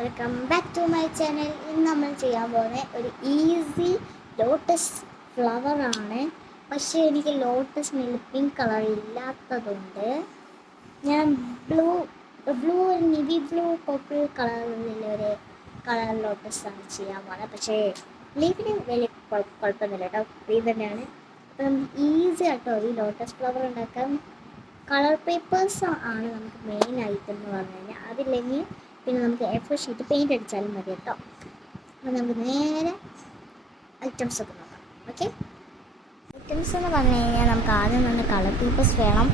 Welcome back to my channel. ഇന്ന് നമ്മൾ ചെയ്യാൻ പോകുന്ന ഒരു ഈസി ലോട്ടസ് ഫ്ലവർ ആണ്. പക്ഷേ എനിക്ക് ലോട്ടസിന് പിങ്ക് കളർ ഇല്ലാത്തതുകൊണ്ട് ഞാൻ ബ്ലൂ നിവി ബ്ലൂ പർപ്പിൾ കളറിലൊരു കളർ ലോട്ടസ് ആണ് ചെയ്യാൻ പോകുന്നത്. പക്ഷേ ലീവിന് വലിയ കുഴപ്പമൊന്നുമില്ല കേട്ടോ, ഫ്രീ തന്നെയാണ്. അപ്പോൾ നമുക്ക് ഈസി ആട്ടോ ഈ ലോട്ടസ് ഫ്ലവർ ഉണ്ടാക്കാൻ. കളർ പേപ്പേഴ്സ് ആണ് നമുക്ക് മെയിൻ ഐറ്റം എന്ന് പറഞ്ഞു കഴിഞ്ഞാൽ. അതില്ലെങ്കിൽ പിന്നെ നമുക്ക് A4 ഷീറ്റ് പെയിൻറ്റ് അടിച്ചാലും മതി കേട്ടോ. അപ്പോൾ നമുക്ക് നേരെ ഐറ്റംസ് ഒക്കെ നോക്കാം. ഓക്കെ, ഐറ്റംസ് എന്ന് പറഞ്ഞു കഴിഞ്ഞാൽ നമുക്ക് ആദ്യം തന്നെ കളർ പേപ്പേഴ്സ് വേണം.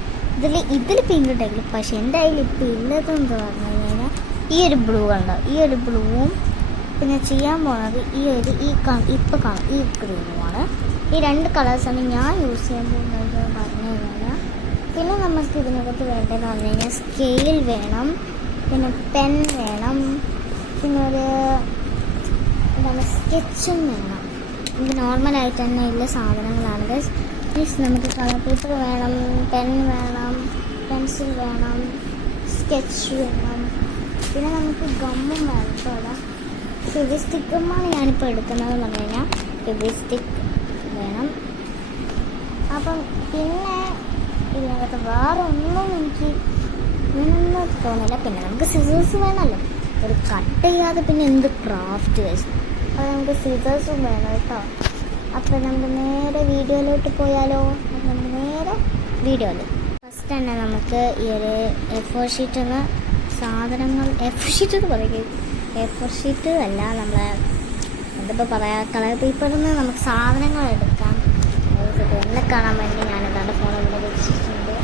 ഇതിൽ പിങ്ക് ഉണ്ടെങ്കിൽ, പക്ഷേ എൻ്റെ കയ്യിൽ ഇപ്പോൾ ഇല്ലതെന്ന് പറഞ്ഞു കഴിഞ്ഞാൽ ഈ ഒരു ബ്ലൂ കണ്ടോ, ഈ ഒരു ബ്ലൂവും പിന്നെ ചെയ്യാൻ പോകുന്നത് ഈ ഗ്രീനുമാണ്. ഈ രണ്ട് കളേഴ്സാണ് ഞാൻ യൂസ് ചെയ്യാൻ പോകുന്നത് പറഞ്ഞു കഴിഞ്ഞാൽ. പിന്നെ നമുക്ക് ഇതിനകത്ത് വേണ്ടതെന്ന് പറഞ്ഞു കഴിഞ്ഞാൽ സ്കെയിൽ വേണം, പിന്നെ പെൻ വേണം, പിന്നെ സ്കെച്ചും വേണം. ഇത് നോർമലായിട്ട് തന്നെ ഉള്ള സാധനങ്ങളാണ്. മീൻസ് നമുക്ക് കളർ പേപ്പർ വേണം, പെൻ വേണം, പെൻസിൽ വേണം, സ്കെച്ച് വേണം, പിന്നെ നമുക്ക് ഗമ്മും വേണം. ഇപ്പോൾ ഫെവിസ്റ്റിക്കുമാണ് ഞാനിപ്പോൾ എടുക്കുന്നതെന്ന് പറഞ്ഞു കഴിഞ്ഞാൽ ഫെവിസ്റ്റിക്ക് വേണം. അപ്പം പിന്നെ ഇതിനകത്ത് വേറെ ഒന്നും എനിക്ക് ഇങ്ങനൊന്നും തോന്നില്ല. പിന്നെ നമുക്ക് സിസേഴ്സ് വേണമല്ലോ, ഒരു കട്ട് ചെയ്യാതെ പിന്നെ എന്ത് ക്രാഫ്റ്റ് കഴിച്ചു. അപ്പോൾ നമുക്ക് സിസേഴ്സും വേണം കേട്ടോ. അപ്പോൾ നമുക്ക് നേരെ വീഡിയോയിലോട്ട് പോയാലോ? നമുക്ക് നേരെ വീഡിയോയിൽ ഫസ്റ്റ് തന്നെ നമുക്ക് ഈ ഒരു A4 ഷീറ്റിൽ നിന്ന് സാധനങ്ങൾ, A4 ഷീറ്റ് എന്ന് പറയുക, A4 ഷീറ്റ് അല്ല, നമ്മളെ എന്തിപ്പോൾ പറയാ, കളർ പേപ്പറിൽ നിന്ന് നമുക്ക് സാധനങ്ങൾ എടുക്കാം. എന്നെ കാണാൻ വേണ്ടി ഞാനെന്താണ് ഫോണിൽ വെച്ചിട്ടുണ്ട്.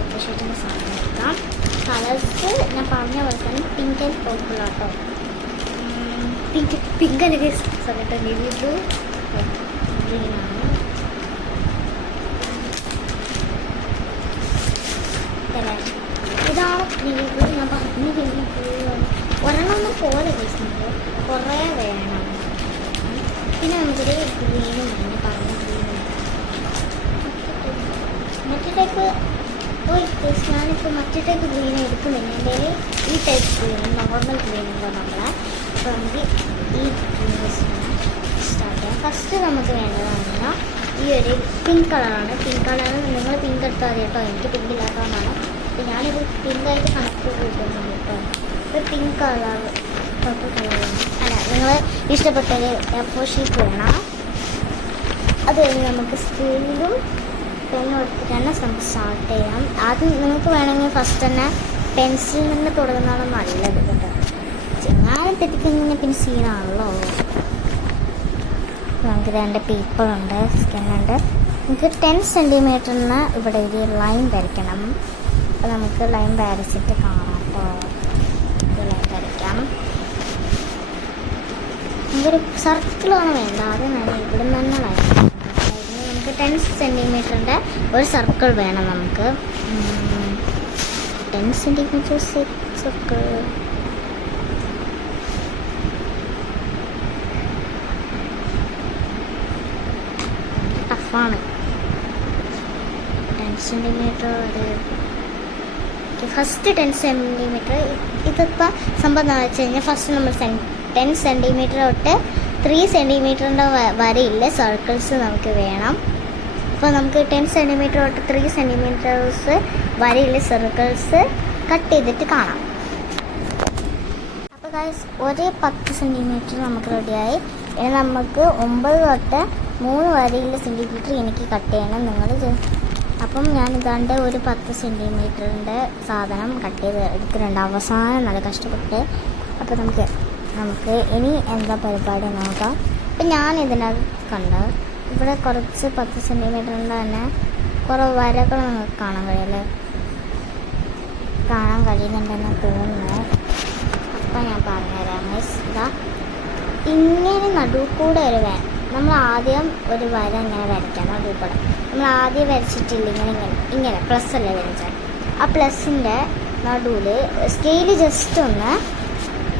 A4 ഷീറ്റിൻ്റെ സാധനം എടുക്കാം. കളേഴ്സ് ഞാൻ പറഞ്ഞ പോലെ തന്നെ പിങ്ക് ആൻഡ് പർപ്പിൾ ആട്ടോ. പിങ്ക് അല്ലെങ്കിൽ സമയത്ത് നേവി ബ്ലൂ, ഗ്രീനാണ്. ഇതാണ് നേവി ബ്ലൂ. ഞാൻ പറഞ്ഞു നേവി ബ്ലൂ ഒരെണ്ണം പോലെ വെച്ചിട്ടുണ്ട്, കുറേ വേണം. പിന്നെ നമുക്കൊരു ഗ്രീനും വേണം, പറഞ്ഞ ഗ്രീനും. മറ്റേ ടൈപ്പ് ഞാനിപ്പോൾ മറ്റേ ടൈപ്പ് ഗ്രീൻ എടുക്കുന്നില്ല. എൻ്റെ ഈ ടൈപ്പ് ഗ്രീൻ, നോർമൽ ഗ്രീനുണ്ടോ നമ്മളെ. അപ്പോൾ നമുക്ക് ഈ ഗ്രീൻ സ്റ്റാർട്ട് ചെയ്യാം. ഫസ്റ്റ് നമുക്ക് വേണ്ടതെന്ന് പറഞ്ഞാൽ ഈ ഒരു പിങ്ക് കളറാണ്. പിങ്ക് കളർ നിങ്ങൾ പിങ്ക് എടുത്താൽ മതി കേട്ടോ, എനിക്ക് പിങ്ക് ഇല്ലാത്തതാണ്. അപ്പോൾ ഞാനിത് പിങ്കായിട്ട് കണക്ട് കൂട്ടുന്നുണ്ട് കേട്ടോ. ഇപ്പോൾ പിങ്ക് കളർ, പർപ്പിൾ കളർ അല്ല, നിങ്ങൾ ഇഷ്ടപ്പെട്ടൊരു A4 ഷീറ്റ് വേണം. അത് കഴിഞ്ഞ് നമുക്ക് സ്കെയിലും പെന്ന് കൊടുത്തിട്ട് തന്നെ നമുക്ക് സ്റ്റാർട്ട് ചെയ്യാം. ആദ്യം നിങ്ങൾക്ക് വേണമെങ്കിൽ ഫസ്റ്റ് തന്നെ പെൻസിലിൽ നിന്ന് തുടങ്ങുന്നതാണ് നല്ലത് കേട്ടോ. ചെങ്ങാനും തെറ്റിക്കഴിഞ്ഞാൽ പിന്നെ സീനാണല്ലോ. നമുക്ക് രണ്ട് പേപ്പറുണ്ട്, സ്കിന്നുണ്ട്. നമുക്ക് 10 സെൻറ്റിമീറ്ററിന് ഇവിടെ ഒരു ലൈൻ വരയ്ക്കണം. അപ്പോൾ നമുക്ക് ലൈൻ വരച്ചിട്ട് കാണാം കേട്ടോ. ലൈൻ വരയ്ക്കാം. നമുക്കൊരു സർക്കിളാണ് വേണ്ട, ആദ്യം തന്നെ ഇവിടെ തന്നെ ലൈൻ. 10 സെൻറ്റിമീറ്ററിൻ്റെ ഒരു സർക്കിൾ വേണം നമുക്ക്. 10 സെൻറ്റിമീറ്റർ സർക്കിൾ ടഫാണ്. 10 സെൻറ്റിമീറ്റർ ഫസ്റ്റ് 10 സെൻറ്റിമീറ്റർ. ഇതിപ്പോൾ സംഭവം എന്താണെന്ന് വെച്ച് കഴിഞ്ഞാൽ ഫസ്റ്റ് നമ്മൾ 10 സെൻറ്റിമീറ്റർ തൊട്ട് 3 സെൻറ്റിമീറ്ററിൻ്റെ വരെയുള്ള സർക്കിൾസ് നമുക്ക് വേണം. അപ്പോൾ നമുക്ക് 10 സെൻറ്റിമീറ്റർ തൊട്ട് 3 സെൻറ്റിമീറ്റേഴ്സ് വരെയുള്ള സർക്കിൾസ് കട്ട് ചെയ്തിട്ട് കാണാം. അപ്പോൾ ഗൈസ് ഒരു 10 സെൻറ്റിമീറ്റർ നമുക്ക് റെഡിയായി. ഇനി നമുക്ക് 9 തൊട്ട് 3 വരെയുള്ള സെൻറ്റിമീറ്റർ എനിക്ക് കട്ട് ചെയ്യണം നിങ്ങൾ. അപ്പം ഞാൻ ഇതാണ്ട് ഒരു 10 സെൻറ്റിമീറ്ററിൻ്റെ സാധനം കട്ട് ചെയ്ത് എടുക്കുന്നുണ്ട് അവസാനം നല്ല കഷ്ടപ്പെട്ട്. അപ്പോൾ നമുക്ക് ഇനി എന്താ പരിപാടി നോക്കാം. ഇപ്പം ഞാൻ ഇതിനകത്ത് കണ്ട് ഇവിടെ കുറച്ച് 10 സെൻറ്റിമീറ്ററിൻ്റെ തന്നെ കുറേ വരകൾ നിങ്ങൾക്ക് കാണാൻ കഴിയുന്നുണ്ടെന്ന് തോന്നുന്നു. അപ്പം ഞാൻ പറഞ്ഞുതരാം മിസ്. ഇതാ ഇങ്ങനെ നടുവ് കൂടെ നമ്മൾ ആദ്യം ഒരു വര ഇങ്ങനെ വരയ്ക്കാം. നടുവ് കൂടെ നമ്മൾ ആദ്യം വരച്ചിട്ടില്ല, ഇങ്ങനെ പ്ലസ് അല്ലേ വരച്ചാൽ. ആ പ്ലസിൻ്റെ നടുവിൽ സ്കെയിൽ ജസ്റ്റ് ഒന്ന്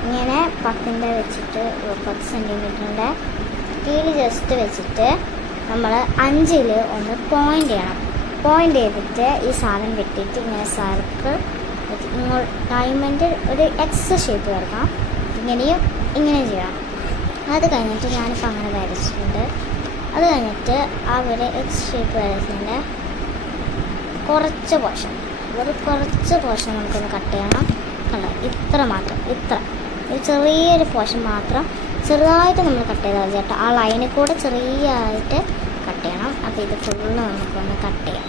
ഇങ്ങനെ 10 വെച്ചിട്ട് 10 സെൻറ്റിമീറ്ററിൻ്റെ സ്കെയിൽ ജസ്റ്റ് വെച്ചിട്ട് നമ്മൾ 5 ഒന്ന് പോയിൻ്റ് ചെയ്യണം. പോയിൻ്റ് ചെയ്തിട്ട് ഈ സാധനം വെട്ടിയിട്ട് ഇങ്ങനെ സർക്കിൾ ഡയമണ്ട് ഒരു എക്സ് ഷേപ്പ് വരക്കാം. ഇങ്ങനെയും ഇങ്ങനെയും ചെയ്യണം. അത് കഴിഞ്ഞിട്ട് ഞാനിപ്പോൾ അങ്ങനെ വരച്ചിട്ടുണ്ട്. അത് കഴിഞ്ഞിട്ട് ആ ഒരു എക്സ് ഷേപ്പ് വരച്ചതിൻ്റെ കുറച്ച് പോർഷൻ നമുക്കൊന്ന് കട്ട് ചെയ്യണം. കണ്ടോ, ഇത്ര മാത്രം, ഇത്ര ഒരു ചെറിയൊരു പോർഷൻ മാത്രം ചെറുതായിട്ട് നമ്മൾ കട്ട് ചെയ്താൽ മതി കേട്ടോ. ആ ലൈനിൽ കൂടെ ചെറിയതായിട്ട് കട്ട് ചെയ്യണം. അപ്പോൾ ഇത് ഫുള്ള് നമുക്കൊന്ന് കട്ട് ചെയ്യാം.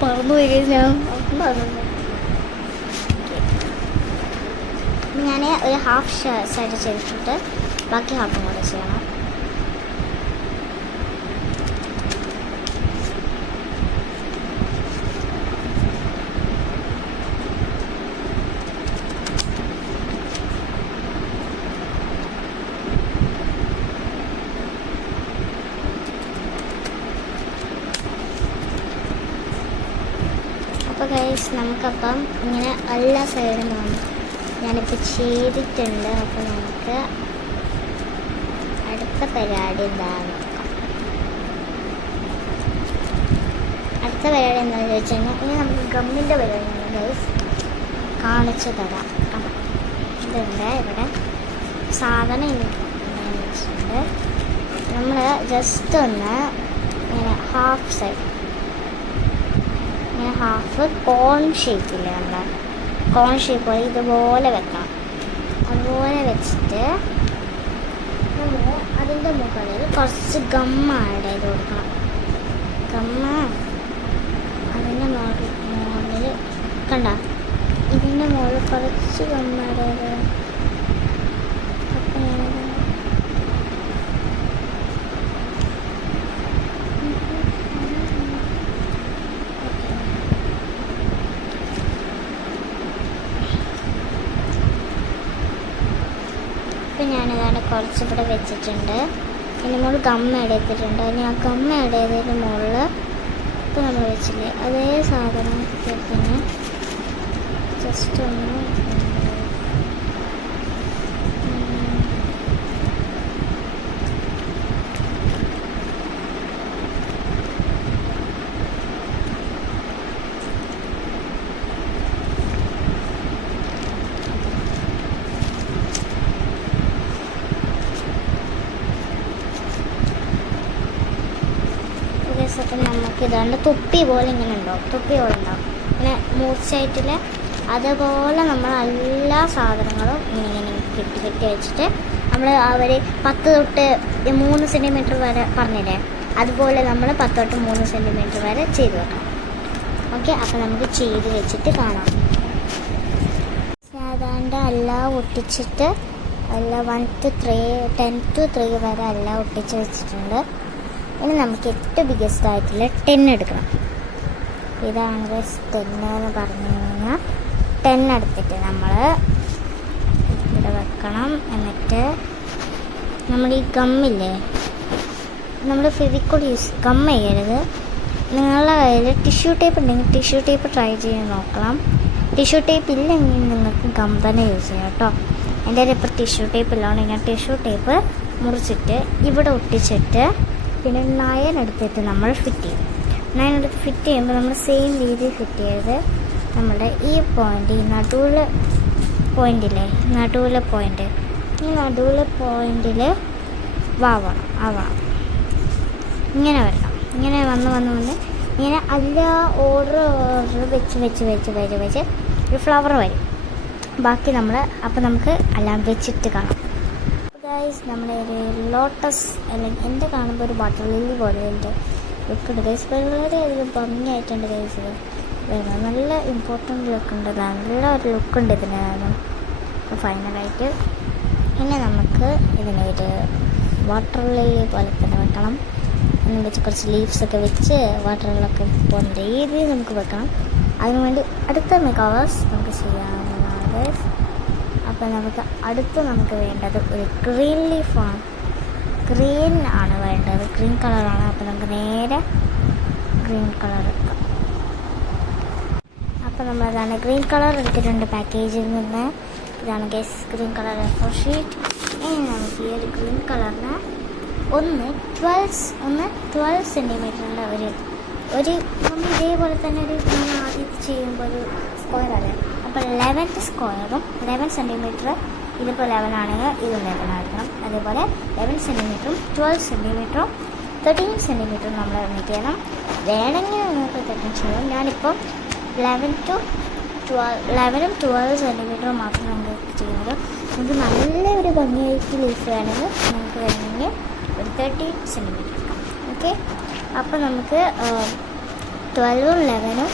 പറന്നു പോയി ഞാൻ ഒരു ഹാഫ് സൈഡ് ചെയ്തിട്ട് ബാക്കി ഹാഫും കൂടെ ചെയ്യണം. അപ്പോൾ ഗൈസ് നമുക്കപ്പം ഇങ്ങനെ എല്ലാ സൈഡും ഞാനിപ്പോൾ ചെയ്തിട്ടുണ്ട്. അപ്പോൾ നമുക്ക് അടുത്ത പരിപാടി എന്താണെന്ന് നോക്കാം. അടുത്ത പരിപാടി എന്താണെന്ന് ചോദിച്ചു കഴിഞ്ഞാൽ ഇനി നമുക്ക് ഗമ്മിൻ്റെ പരിപാടിയാണ് ഗൈസ് കാണിച്ചു തരാം. അപ്പം ഇതുണ്ട് ഇവിടെ സാധനം വെച്ചിട്ടുണ്ട്. നമ്മൾ ജസ്റ്റ് ഒന്ന് ഇങ്ങനെ ഹാഫ് സൈഡ് ഹാഫ് കോൺ ഷേപ്പില്ലേ, നമ്മുടെ കോൺ ഷേപ്പ് പോലെ ഇതുപോലെ വെക്കണം. അതുപോലെ വെച്ചിട്ട് നമ്മൾ അതിൻ്റെ മുകളിൽ കുറച്ച് ഗമ്മ ആഡ് ചെയ്ത് കൊടുക്കണം. ഗമ്മ അതിൻ്റെ മുകളിൽ കണ്ട, ഇതിൻ്റെ മുകളിൽ കുറച്ച് ഗമ്മ ആഡ് ചെയ്ത് അപ്പം ഞാനിതാണ് കുറച്ചിവിടെ വെച്ചിട്ടുണ്ട്. അതിൻ്റെ മുകളിൽ ഗമ്മ ആഡ് ചെയ്തിട്ടുണ്ട്. ഇനി ആ ഗമ്മ ആഡ് ചെയ്തതിൻ്റെ മുകളിൽ ഇപ്പോൾ നമ്മൾ വെച്ചില്ലേ അതേ സാധനം പിന്നെ ജസ്റ്റ് ഒന്ന് അപ്പം നമുക്ക് ഇതാണ്ട് തൊപ്പി പോലെ ഇങ്ങനെ ഉണ്ടാവും. ഇങ്ങനെ മൂർച്ചയായിട്ടില്ല. അതുപോലെ നമ്മൾ എല്ലാ സാധനങ്ങളും ഇങ്ങനെ കെട്ടി വെച്ചിട്ട് നമ്മൾ അവർ 10 തൊട്ട് 3 സെൻറ്റിമീറ്റർ വരെ പറഞ്ഞില്ലേ, അതുപോലെ നമ്മൾ 10 തൊട്ട് 3 സെൻറ്റിമീറ്റർ വരെ ചെയ്ത് വെക്കണം. ഓക്കെ, അപ്പോൾ നമുക്ക് ചെയ്ത് വെച്ചിട്ട് കാണാം. സാധാരണ എല്ലാം ഒട്ടിച്ചിട്ട് എല്ലാം 1 to 3 10 to 3 വരെ എല്ലാം ഒട്ടിച്ച് വെച്ചിട്ടുണ്ട്. ഇനി നമുക്ക് ഏറ്റവും ബിഗ്ഗസ്റ്റ് ആയിട്ടുള്ള 10 എടുക്കണം. ഇതാണ് 10 എന്ന് പറഞ്ഞു കഴിഞ്ഞാൽ 10 എടുത്തിട്ട് നമ്മൾ ഇവിടെ വെക്കണം. എന്നിട്ട് നമ്മൾ ഈ ഗമ്മില്ലേ, നമ്മൾ ഫെവിക്കോൾ ഗം ചെയ്യരുത്. നിങ്ങളുടെ കയ്യിൽ ടിഷ്യൂ ടേപ്പ് ഉണ്ടെങ്കിൽ ടിഷ്യൂ ടേപ്പ് ട്രൈ ചെയ്യാൻ നോക്കണം. ടിഷ്യൂ ടേപ്പ് ഇല്ലെങ്കിൽ നിങ്ങൾക്ക് ഗം തന്നെ യൂസ് ചെയ്യാം കേട്ടോ. എൻ്റെ കയ്യിൽ ഇപ്പോൾ ടിഷ്യൂ ടേപ്പ് ഇല്ലാണ്ട് ഞാൻ ടിഷ്യൂ ടേപ്പ് മുറിച്ചിട്ട് ഇവിടെ ഒട്ടിച്ചിട്ട് പിന്നെ 9 എടുത്തിട്ട് നമ്മൾ ഫിറ്റ് ചെയ്യും. 9 എടുത്ത് ഫിറ്റ് ചെയ്യുമ്പോൾ നമ്മൾ സെയിം രീതിയിൽ ഫിറ്റ് ചെയ്ത് നമ്മുടെ ഈ പോയിൻ്റ്, ഈ നടുവിലെ പോയിൻ്റില്ലേ, നടുവിലെ പോയിൻ്റ്, ഈ നടുവിലെ പോയിൻ്റിൽ ആവണം. ഇങ്ങനെ വരണം. ഇങ്ങനെ വന്ന് ഇങ്ങനെ എല്ലാ ഓർഡർ വെച്ച് ഒരു ഫ്ലവർ വരും. ബാക്കി നമ്മൾ അപ്പോൾ നമുക്ക് എല്ലാം വെച്ചിട്ട് കാണാം. ഗൈസ്, നമ്മുടെ ഒരു ലോട്ടസ് അല്ലെങ്കിൽ എൻ്റെ കാണുമ്പോൾ ഒരു ബട്ടർ ലില്ലി പോലെ ഉണ്ട് ലുക്കുണ്ട് ഗൈസ്. വളരെയധികം ഭംഗിയായിട്ടുണ്ട് ഗൈസ്. ഇത് നല്ല ഇമ്പോർട്ടൻ്റ് ലുക്കുണ്ട്, നല്ല ഒരു ലുക്കുണ്ട് ഇതിന്. ഫൈനലായിട്ട് ഇനി നമുക്ക് ഇതിനൊരു വാട്ടർ ലില്ലി പോലെ തന്നെ വെക്കണം. എന്ന് വെച്ച് കുറച്ച് ലീവ്സൊക്കെ വെച്ച് വാട്ടറിലൊക്കെ പോകുന്ന രീതിയിൽ നമുക്ക് വെക്കണം. അതിനുവേണ്ടി അടുത്ത മേക്ക് ഓവേഴ്സ് നമുക്ക് ചെയ്യാവുന്നതാണ്. ഗൈസ്. അപ്പോൾ നമുക്ക് അടുത്ത് നമുക്ക് വേണ്ടത് ഒരു ഗ്രീൻ ലീഫാണ്. ഗ്രീൻ ആണ് വേണ്ടത്, ഗ്രീൻ കളറാണ്. അപ്പോൾ നമുക്ക് നേരെ ഗ്രീൻ കളർ എടുക്കാം. അപ്പോൾ നമ്മളതാണ് ഗ്രീൻ കളർ എടുത്തിട്ടുണ്ട് പാക്കേജിൽ നിന്ന്. ഇതാണ് guys green colour A4 sheet. ഇനി നമുക്ക് ഈ ഒരു ഗ്രീൻ കളറിന് ഒന്ന് 12 സെൻറ്റിമീറ്ററിൻ്റെ ഒരു നമ്മൾ ഇതേപോലെ തന്നെ നമ്മൾ ആദ്യം ചെയ്യുമ്പോൾ ഒരു സ്ക്വയർ അല്ലേ, അപ്പോൾ 11 സ്ക്വയറും 11 സെൻറ്റിമീറ്റർ. ഇതിപ്പോൾ 11 ആണെങ്കിൽ ഇത് 11 ആയിരിക്കണം. അതേപോലെ 11 സെൻറ്റിമീറ്ററും 12 സെൻറ്റിമീറ്ററും 13 സെൻറ്റിമീറ്ററും നമ്മൾ മേക്ക് ചെയ്യണം. വേണമെങ്കിൽ നിങ്ങൾക്ക് 13 ചെയ്യാം. ഞാനിപ്പോൾ 11 ഉം 12 സെൻറ്റിമീറ്ററും മാത്രം നമുക്ക് ചെയ്യുന്നത്. നമുക്ക് നല്ലൊരു ഭംഗിയായിട്ട് ലീഫ് വേണമെങ്കിൽ നമുക്ക് വേണമെങ്കിൽ ഒരു 13 സെൻറ്റിമീറ്റർ എടുക്കാം. ഓക്കെ, അപ്പോൾ നമുക്ക് 12 ഉം 11 ഉം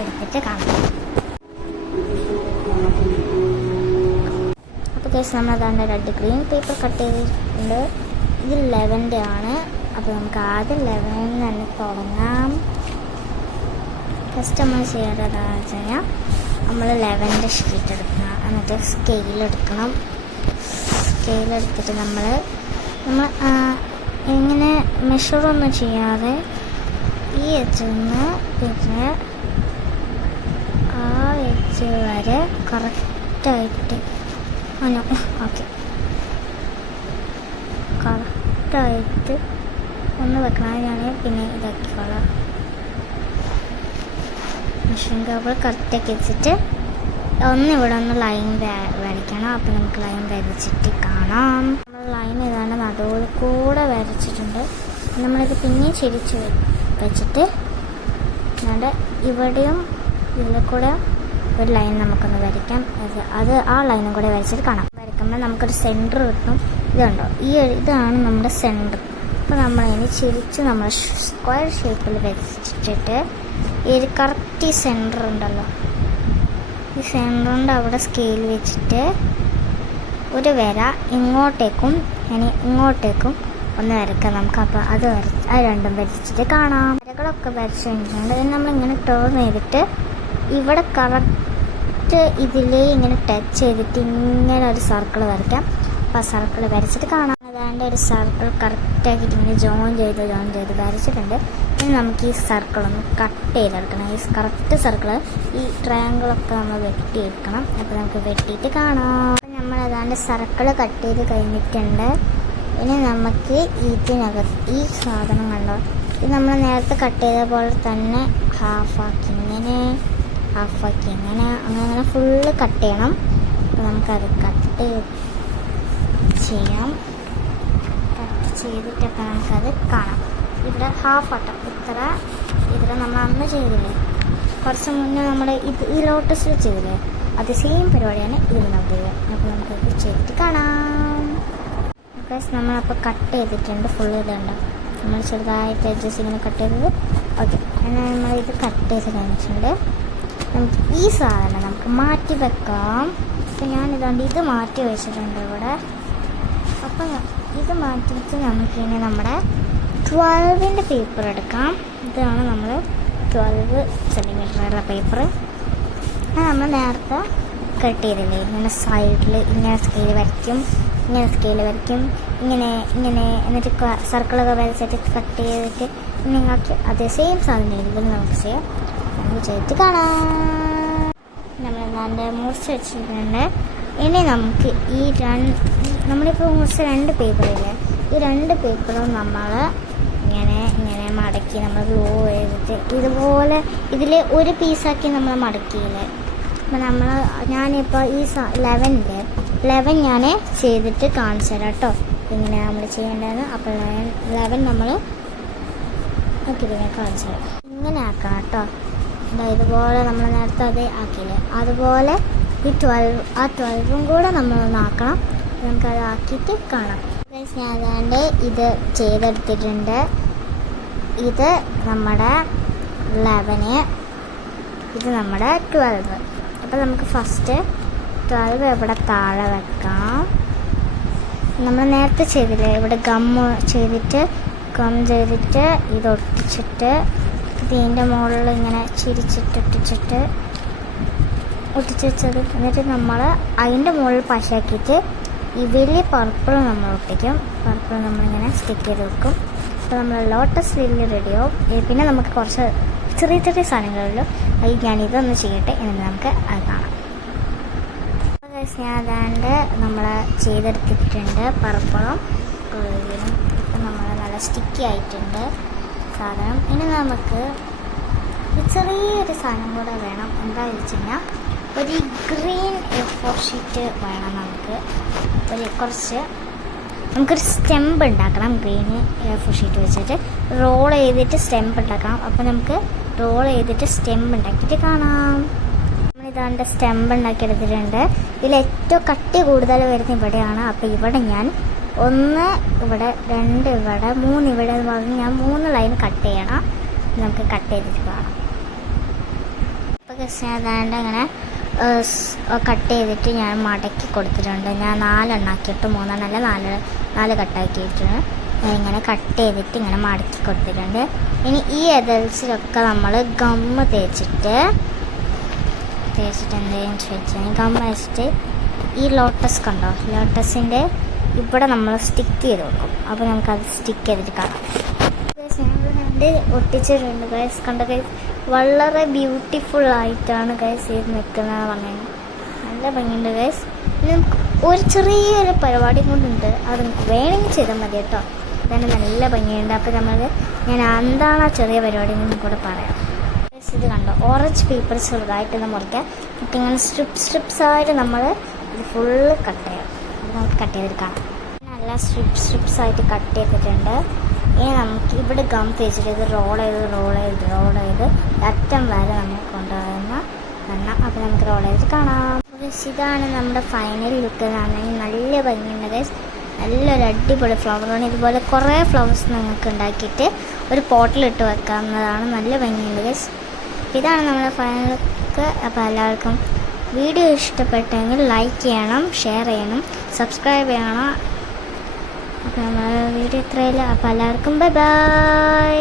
എടുത്തിട്ട് കാണാം. അപ്പോൾ കേസ് നമ്മളതാണ്ട് 2 ഗ്രീൻ പേപ്പർ കട്ട് ചെയ്തിട്ടുണ്ട്. ഇത് 11 ആണ്. അപ്പോൾ നമുക്ക് ആദ്യം 11 തന്നെ തുടങ്ങാം. ഫസ്റ്റ് നമ്മൾ ചെയ്യേണ്ടതെന്ന് വെച്ച് കഴിഞ്ഞാൽ നമ്മൾ 11 ഷീറ്റ് എടുക്കണം. എന്നിട്ട് സ്കെയിലെടുക്കണം. സ്കെയിലെടുത്തിട്ട് നമ്മൾ ഇങ്ങനെ മെഷറൊന്നും ചെയ്യാതെ ഈ എഡ്ജിൽ നിന്ന് പിന്നെ ആ എഡ്ജ് വരെ കറക്റ്റായിട്ട് ഓക്കെ കറക്റ്റായിട്ട് ഒന്ന് വെക്കണം. ഞാൻ പിന്നെ ഇതാക്കിക്കോളാം. മെഷറിംഗ് ടേബിൾ കറക്റ്റാക്കി വെച്ചിട്ട് ഇവിടെ ഒന്ന് ലൈൻ വരയ്ക്കണം. അപ്പോൾ നമുക്ക് ലൈൻ വരച്ചിട്ട് കാണാം. നമ്മൾ ലൈൻ ഏതാണ്ട് നടുവിൽ കൂടെ വരച്ചിട്ടുണ്ട്. നമ്മളിത് പിന്നെയും ചിരിച്ച് വെച്ചിട്ട് എന്നിട്ട് ഇവിടെയും ഇതിൽ കൂടെ ഒരു ലൈൻ നമുക്കൊന്ന് വരയ്ക്കാം. അത് ആ ലൈനും കൂടെ വരച്ചിട്ട് കാണാം. വരയ്ക്കുമ്പോൾ നമുക്കൊരു സെൻറ്റർ കിട്ടും. ഇതുണ്ടോ, ഇതാണ് നമ്മുടെ സെൻറ്റർ. അപ്പോൾ നമ്മളതിന് ചിരിച്ച് നമ്മൾ സ്ക്വയർ ഷേപ്പിൽ വരച്ചിട്ട് ഈ ഒരു കറക്റ്റ് ഈ സെൻറ്റർ ഉണ്ടല്ലോ, ഈ സെൻറ്ററിൻ്റെ അവിടെ സ്കെയിൽ വെച്ചിട്ട് ഒരു വര ഇങ്ങോട്ടേക്കും ഇങ്ങോട്ടേക്കും ഒന്ന് വരയ്ക്കാം നമുക്ക്. അപ്പോൾ അത് രണ്ടും വരച്ചിട്ട് കാണാം. വരകളൊക്കെ വരച്ച് കഴിഞ്ഞിട്ടുണ്ട്. അതിന് നമ്മളിങ്ങനെ ടേൺ ചെയ്തിട്ട് ഇവിടെ കറക്റ്റ് ഇതിലേ ഇങ്ങനെ ടച്ച് ചെയ്തിട്ട് ഇങ്ങനെ ഒരു സർക്കിൾ വരയ്ക്കാം. അപ്പോൾ ആ സർക്കിൾ വരച്ചിട്ട് കാണാം. അതാണ്ട് ഒരു സർക്കിൾ കറക്റ്റാക്കിയിട്ട് ഇങ്ങനെ ജോയിൻ ചെയ്ത് വരച്ചിട്ടുണ്ട്. ഇനി നമുക്ക് ഈ സർക്കിളൊന്ന് കട്ട് ചെയ്തെടുക്കണം. ഈ കറക്റ്റ് സർക്കിള് ഈ ട്രയാങ്കിളൊക്കെ നമ്മൾ വെട്ടിയെടുക്കണം. അപ്പോൾ നമുക്ക് വെട്ടിയിട്ട് കാണാം. അപ്പം നമ്മളതാണ്ട് സർക്കിൾ കട്ട് ചെയ്ത് കഴിഞ്ഞിട്ടുണ്ട്. ഇനി നമുക്ക് ഇതിനകത്ത് ഈ സാധനം കണ്ടോ, ഇത് നമ്മൾ നേരത്തെ കട്ട് ചെയ്ത പോലെ തന്നെ ഹാഫാക്കി ഇങ്ങനെ അങ്ങനെ ഫുള്ള് കട്ട് ചെയ്യണം. അപ്പോൾ നമുക്കത് കട്ട് ചെയ്യാം. കട്ട് ചെയ്തിട്ടൊക്കെ നമുക്കത് കാണാം. ഇവിടെ ഹാഫ് ആട്ടം ഇതിൽ നമ്മൾ അന്ന് ചെയ്തില്ലേ, കുറച്ച് മുന്നേ നമ്മൾ ഈ ലോട്ടസിൽ ചെയ്തില്ലേ, അത് സെയിം പരിപാടിയാണ് ഇതിൽ നമുക്ക് ചെയ്യുക. അപ്പോൾ നമുക്കത് ചെയ്തിട്ട് കാണാം. നമ്മളപ്പോൾ കട്ട് ചെയ്തിട്ടുണ്ട് ഫുള്ള്. ഇതുണ്ട് നമ്മൾ ചെറുതായിട്ട് എഡ്ജസ് ഇങ്ങനെ കട്ട് ചെയ്തത്. ഓക്കെ, എന്നാൽ നമ്മളിത് കട്ട് ചെയ്ത് കഴിഞ്ഞിട്ടുണ്ട്. നമുക്ക് ഈ സാധനം നമുക്ക് മാറ്റി വെക്കാം. അപ്പോൾ ഞാനിതുകൊണ്ട് ഇത് മാറ്റി വെച്ചിട്ടുണ്ട് ഇവിടെ. അപ്പം ഇത് മാറ്റിയിട്ട് നമുക്കിനി നമ്മുടെ 12ൻ്റെ പേപ്പർ എടുക്കാം. ഇതാണ് നമ്മൾ 12 സെൻറ്റിമീറ്ററുള്ള പേപ്പർ. നമ്മൾ നേരത്തെ കട്ട് ചെയ്തില്ലേ, ഇങ്ങനെ സൈഡിൽ ഇങ്ങനെ സ്കെയിൽ വരയ്ക്കും, ഇങ്ങനെ എന്നിട്ട് സർക്കിളൊക്കെ വരച്ചിട്ട് കട്ട് ചെയ്തിട്ട് നിങ്ങൾക്ക് അതേ സെയിം സാധനം ഇതിൽ നമുക്ക് ചെയ്യാം. നമുക്ക് ചെയ്തിട്ട് കാണാം. നമ്മളെന്താണ്ട് മുറിച്ച് വെച്ചിട്ടുണ്ട്. ഇനി നമുക്ക് നമ്മളിപ്പോൾ മുറിച്ച 2 പേപ്പറില്ലേ, ഈ 2 പേപ്പറും നമ്മൾ ഇങ്ങനെ മടക്കി നമ്മൾ ഗ്ലൂ ചെയ്തിട്ട് ഇതുപോലെ ഇതിൽ ഒരു പീസാക്കി നമ്മൾ മടക്കിയില്ലേ. അപ്പോൾ ഞാനിപ്പോൾ ഈ 11 ഞാൻ ചെയ്തിട്ട് കാണിച്ചു തരാം കേട്ടോ, ഇങ്ങനെയാണ് നമ്മൾ ചെയ്യേണ്ടതെന്ന്. അപ്പോൾ 11 നമ്മൾ കാണിച്ചു തരാം. ഇങ്ങനെ ആക്കണം കേട്ടോ. ഇതുപോലെ നമ്മൾ നേരത്തെ അത് ആക്കിയില്ലേ, അതുപോലെ ഈ 12ഉം കൂടെ നമ്മളൊന്ന് ആക്കണം. നമുക്കത് ആക്കിയിട്ട് കാണാം. ഞാൻ അതാണ്ട് ഇത് ചെയ്തെടുത്തിട്ടുണ്ട്. ഇത് നമ്മുടെ 11, ഇത് നമ്മുടെ 12. അപ്പോൾ നമുക്ക് ഫസ്റ്റ് 12 ഇവിടെ താഴെ വെക്കാം. നമ്മൾ നേരത്തെ ചെയ്തില്ലേ, ഇവിടെ ഗം ചെയ്തിട്ട് ഇത് ഒട്ടിച്ചിട്ട് ഇതിൻ്റെ മുകളിൽ ഇങ്ങനെ ചിരിച്ചിട്ട് ഒട്ടിച്ചിട്ട് ഒട്ടിച്ച് വെച്ചത്. എന്നിട്ട് നമ്മൾ അതിൻ്റെ മുകളിൽ പശയാക്കിയിട്ട് ഈ വലിയ പർപ്പിൾ നമ്മൾ ഒട്ടിക്കും. പർപ്പിൾ നമ്മളിങ്ങനെ സ്റ്റിക്ക് ചെയ്ത് വെക്കും. അപ്പോൾ നമ്മൾ ലോട്ടസ് ലില്ലി റെഡിയാവും. പിന്നെ നമുക്ക് കുറച്ച് ചെറിയ ചെറിയ സാധനങ്ങളിലും അത് ഞാനിതൊന്ന് ചെയ്യട്ടെ, എന്നിട്ട് നമുക്ക് അത് കാണാം. ഞാൻ അതാണ്ട് നമ്മൾ ചെയ്തെടുത്തിട്ടുണ്ട് പർപ്പിളും ഗോൾഡിനും. ഇപ്പം നമ്മൾ നല്ല സ്റ്റിക്കി ആയിട്ടുണ്ട് സാധനം. ഇനി നമുക്ക് ചെറിയൊരു സാധനം കൂടെ വേണം. എന്താണെന്ന് വെച്ച് കഴിഞ്ഞാൽ ഒരു ഗ്രീൻ A4 ഷീറ്റ് വേണം നമുക്ക്. നമുക്കൊരു സ്റ്റെമ്പ് ഉണ്ടാക്കണം. ഗ്രീൻ A4 ഷീറ്റ് വെച്ചിട്ട് റോൾ ചെയ്തിട്ട് സ്റ്റെമ്പ് ഉണ്ടാക്കണം. അപ്പോൾ നമുക്ക് റോൾ ചെയ്തിട്ട് സ്റ്റെമ്പ് ഉണ്ടാക്കിയിട്ട് കാണാം. നമ്മളിതാണ്ട് സ്റ്റെമ്പ് ഉണ്ടാക്കിയെടുത്തിട്ടുണ്ട്. ഇതിൽ ഏറ്റവും കട്ടി കൂടുതൽ വരുന്ന ഇവിടെയാണ്. അപ്പോൾ ഇവിടെ ഞാൻ 1 ഇവിടെ 2 ഇവിടെ 3 ഇവിടെ എന്ന് പറഞ്ഞ് ഞാൻ 3 ലൈൻ കട്ട് ചെയ്യണം. നമുക്ക് കട്ട് ചെയ്തിട്ട് കാണാം. അപ്പോൾ അതാണ്ട് അങ്ങനെ കട്ട് ചെയ്തിട്ട് ഞാൻ മടക്കി കൊടുത്തിട്ടുണ്ട്. ഞാൻ 4 എണ്ണാക്കിയിട്ട് 3 എണ്ണല്ല 4 കട്ടാക്കിയിട്ട് ഇങ്ങനെ കട്ട് ചെയ്തിട്ട് ഇങ്ങനെ മടക്കി കൊടുത്തിട്ടുണ്ട്. ഇനി ഈ എതൽസിലൊക്കെ നമ്മൾ ഗമ്മ് തേച്ചിട്ട് എന്തെങ്കിലും ചോദിച്ചാൽ ഗമ്മ് വെച്ചിട്ട് ഈ ലോട്ടസ് കണ്ടോ, ലോട്ടസിൻ്റെ ഇവിടെ നമ്മൾ സ്റ്റിക്ക് ചെയ്ത് വെക്കും. അപ്പോൾ നമുക്കത് സ്റ്റിക്ക് ചെയ്തിട്ട് കാണാം. ഒട്ടിച്ചിട്ടുണ്ട് ഗൈസ്. കണ്ട ഗൈസ്, വളരെ ബ്യൂട്ടിഫുൾ ആയിട്ടാണ് ഗൈസ് ഇത് നിൽക്കുന്നത് പറഞ്ഞാൽ നല്ല ഭംഗിയുണ്ട് ഗൈസ്. പിന്നെ നമുക്ക് ഒരു ചെറിയൊരു പരിപാടി കൊണ്ടുണ്ട്, അത് നമുക്ക് വേണമെങ്കിൽ ചെയ്താൽ മതി കേട്ടോ. തന്നെ നല്ല ഭംഗിയുണ്ട്. അപ്പോൾ ഞാൻ എന്താണ് ആ ചെറിയ പരിപാടി എന്ന് കൂടെ പറയാം. ഇത് കണ്ടോ, ഓറഞ്ച് പേപ്പർ ചെറുതായിട്ടൊന്ന് മുറിക്കാം. എന്നിട്ട് ഇങ്ങനെ സ്ട്രിപ്സായിട്ട് നമ്മൾ ഇത് ഫുള്ള് കട്ട് ചെയ്യാം. അത് നമുക്ക് കട്ട് ചെയ്തിട്ട് കാണാം. നല്ല സ്ട്രിപ്സായിട്ട് കട്ട് ചെയ്തിട്ടുണ്ട്. ഇനി നമുക്ക് ഇവിടെ ഗം തേച്ചിട്ട് ഇത് റോൾ ചെയ്ത് അറ്റം വരെ നമ്മൾ കൊണ്ടുപോകുന്ന എണ്ണ. അപ്പോൾ നമുക്ക് റോൾ ചെയ്തിട്ട് കാണാം. ഇതാണ് നമ്മുടെ ഫൈനൽ ലുക്ക്. നല്ല ഭംഗിയുണ്ട് ഗൈസ്. നല്ലൊരു അടിപൊളി ഫ്ലവറാണ്. ഇതുപോലെ കുറേ ഫ്ലവേഴ്സ് നിങ്ങൾക്ക് ഉണ്ടാക്കിയിട്ട് ഒരു പോട്ടിലിട്ട് വെക്കാവുന്നതാണ്. നല്ല ഭംഗിയുണ്ട് ഗൈസ്. ഇതാണ് നമ്മുടെ ഫൈനൽ ലുക്ക്. അപ്പോൾ എല്ലാവർക്കും വീഡിയോ ഇഷ്ടപ്പെട്ടെങ്കിൽ ലൈക്ക് ചെയ്യണം, ഷെയർ ചെയ്യണം, സബ്സ്ക്രൈബ് ചെയ്യണം. അപ്പോൾ നമ്മൾ വീഡിയോ ഇത്രയില്ല. അപ്പോൾ എല്ലാവർക്കും ബൈ ബൈ.